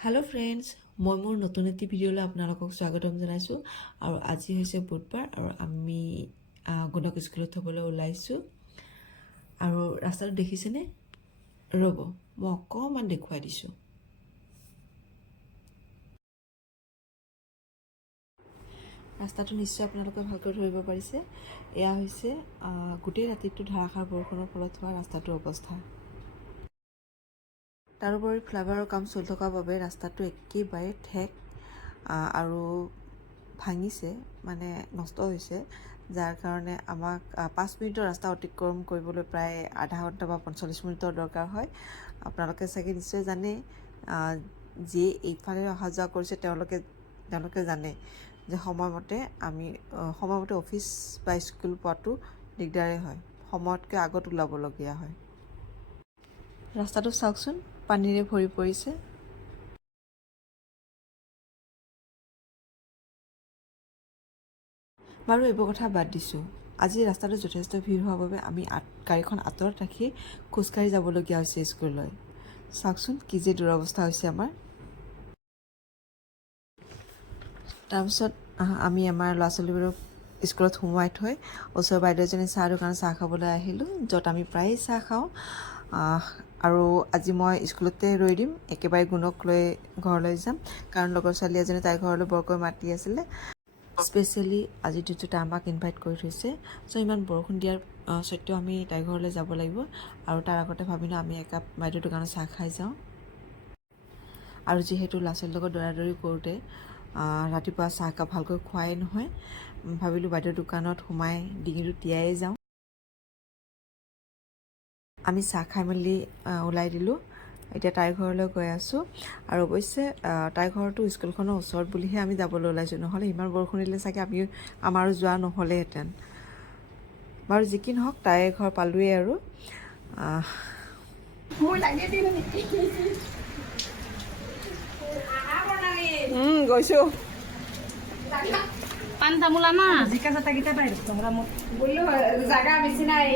hello friends मैं मोर नतुन eighty भिडिओले आपनालोকক स्वागतम जनाइছো और আজি হৈছে বুধবাर और आमी गुणक स्कुলত थबले ओलाइছো और रास्ताটো देखिছেনে ৰব মই অকমান দেখুৱাই দিছো ৰাস্তাটো নিশ্চয় আপোনালোকে ভালকৈ ধৰিব পাৰিছে এয়া হৈছে গোটেই ৰাতিটো ধাৰাসাৰ বৰষুণৰ ফলত হোৱা ৰাস্তাটোৰ অৱস্থা তাৰোপৰি ফ্লাইঅভাৰৰ কাম চলি থকাৰ বাবে ৰাস্তাটো একেবাৰে ঠেক আৰু ভাঙিছে মানে নষ্ট হৈছে যাৰ কাৰণে আমাক 5 মিনিটৰ ৰাস্তা অতিক্ৰম কৰিবলৈ প্ৰায় আধা ঘণ্টা বা 45 মিনিটৰ দৰকাৰ হয় আপোনালোকে চাগে নিশ্চয় জানে যে এইফালে অহা যোৱা কৰিছে তেওঁলোকে জানে যে সময়মতে অফিচ বা স্কুল পোৱাটো দিগদাৰে হয় সময়তকৈ আগত ওলাবলগীয়া হয় ৰাস্তাটো চাওকচোন পানীৰে ভৰি পৰিছে বাৰু এইবোৰ কথা বাদ দিছোঁ আজি ৰাস্তাটো যথেষ্ট ভিৰ হোৱাৰ বাবে আমি গাড়ীখন আঁতৰত ৰাখি খোজকাঢ়ি যাবলগীয়া হৈছে স্কুললৈ চাওকচোন কি যে দুৰৱস্থা হৈছে আমাৰ তাৰপিছত আমি আমাৰ ল'ৰা ছোৱালীবোৰক স্কুলত সোমোৱাই থৈ ওচৰৰ বাইদেউজনী চাহ দোকানত চাহ খাবলৈ আহিলোঁ য'ত আমি প্ৰায়ে চাহ খাওঁ আৰু আজি মই স্কুলতে ৰৈ দিম একেবাৰে গুণক লৈ ঘৰলৈ যাম কাৰণ লগৰ ছোৱালী এজনী তাইৰ ঘৰলৈ বৰকৈ মাতি আছিলে স্পেচিয়েলি আজি দিনটোতে আমাক ইনভাইট কৰি থৈছে চ' ইমান বৰষুণ দিয়াৰ সত্ত্বেও আমি তাইৰ ঘৰলৈ যাব লাগিব আৰু তাৰ আগতে ভাবিলোঁ আমি একাপ বাইদেউৰ দোকানত চাহ খাই যাওঁ আৰু যিহেতু ল'ৰা ছোৱালীৰ লগত দৌৰাদৌৰি কৰোঁতে ৰাতিপুৱা চাহকাপ ভালকৈ খোৱাই নহয় ভাবিলোঁ বাইদেউৰ দোকানত সোমাই ডিঙিটো তিয়াই যাওঁ আমি চাহ খাই মেলি ওলাই দিলোঁ এতিয়া তাইৰ ঘৰলৈ গৈ আছোঁ আৰু অৱশ্যে তাইৰ ঘৰটো স্কুলখনৰ ওচৰত বুলিহে আমি যাবলৈ ওলাইছোঁ নহ'লে ইমান বৰষুণ দিলে চাগে আমাৰো যোৱা নহ'লেহেঁতেন বাৰু যি কি নহওক তাইৰ ঘৰ পালোৱেই আৰু গৈছোঁ পান তামোলা না জিকা চাটা কিটা পাই তোমরা মোক বললো জায়গা বেশি নাই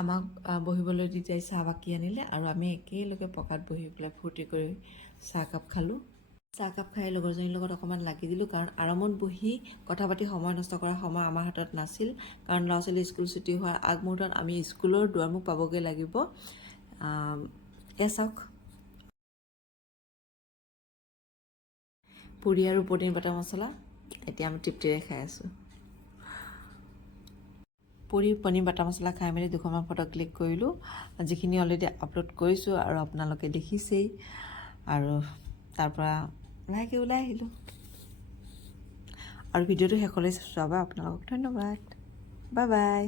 আমাক বহিবলৈ দি তাই চাহ বাকি আনিলে আৰু আমি একেলগে পকাত বহি পেলাই ফূৰ্তি কৰি চাহকাপ খালোঁ চাহকাপ খাই লগৰজনীৰ লগত অকণমান লাগি দিলোঁ কাৰণ আৰামত বহি কথা পাতি সময় নষ্ট কৰা সময় আমাৰ হাতত নাছিল কাৰণ ল'ৰা ছোৱালী স্কুল ছুটি হোৱাৰ আগমুহূৰ্তত আমি স্কুলৰ দুৱাৰমুখ পাবগৈ লাগিব চাওক পুৰি আৰু পনীৰ বাটাৰ মছলা এতিয়া আমি তৃপ্তিৰে খাই আছোঁ পুৰি পনীৰ বাটাৰ মছলা খাই মেলি দুখনমান ফটো ক্লিক কৰিলোঁ যিখিনি অলৰেডি আপলোড কৰিছোঁ আৰু আপোনালোকে দেখিছেই আৰু তাৰ পৰা লাহেকৈ ওলাই আহিলোঁ আৰু ভিডিঅ'টো শেষলৈ চোৱাৰ বাবে আপোনালোকক ধন্যবাদ বাই বাই